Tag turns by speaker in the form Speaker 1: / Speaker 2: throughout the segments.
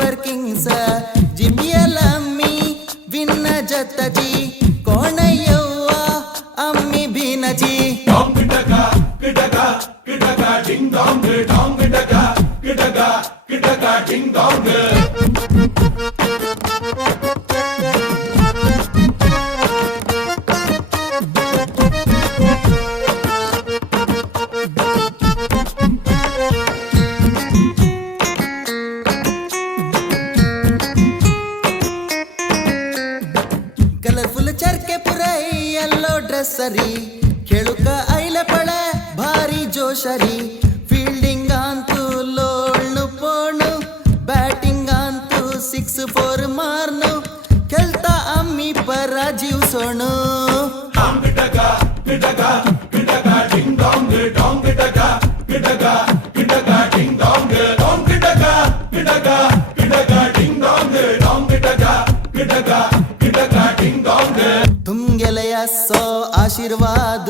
Speaker 1: super kings ಜಿಮಿಯ ಲಮ್ಮಿ ಭಿನ್ನ ಜತಜಿ ಕೋಣಯ್ಯವ್ವ ಅಮ್ಮಿ ಭಿನಜಿ
Speaker 2: ಕಿಟಕ ಕಿಟಕ ಕಿಟಕ ಟಿಂಗ್ ಡಾಂಗ್ ಡಾಂಗ್ ಕಿಟಕ ಕಿಟಕ ಕಿಟಕ ಟಿಂಗ್ ಡಾಂಗ್
Speaker 1: ಎಲ್ಲೋ dress ಸರಿ ಕೆಳುಕ ಐಲ ಪಳೆ ಭಾರಿ ಜೋಶರಿ ಫೀಲ್ಡಿಂಗ್ ಅಂತೂ ಲೋಳ್ನು ಪೋಣು ಬ್ಯಾಟಿಂಗ್ ಅಂತೂ ಸಿಕ್ಸ್ ಫೋರ್ ಮಾರ್ನು ಕೆಲ್ತಾ ಅಮ್ಮಿ ಪರ ಜೀವ್ಸೋಣು आशीर्वाद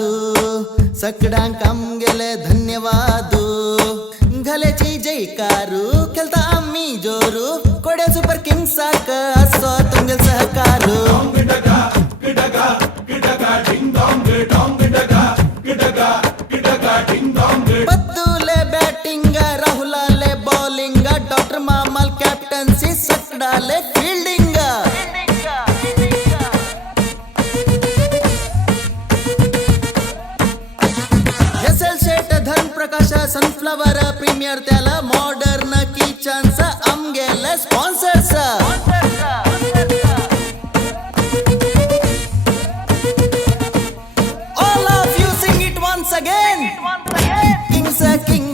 Speaker 1: सगळ्यांक गेले धन्यवाद घाल्याची जयकारू खेळता आम्ही जोरू कोडे सुपर किंग सारख असो तुंगेल सहकारू पत्तूले बॅटिंग राहुलाले बॉलिंग डॉक्टर मामाल कॅप्टन्सी सकडाले सनफ्लावर प्रीमियर त्याला मॉडर्न किचनचा आमगेला स्पॉन्सरचा all of you sing it once again kings king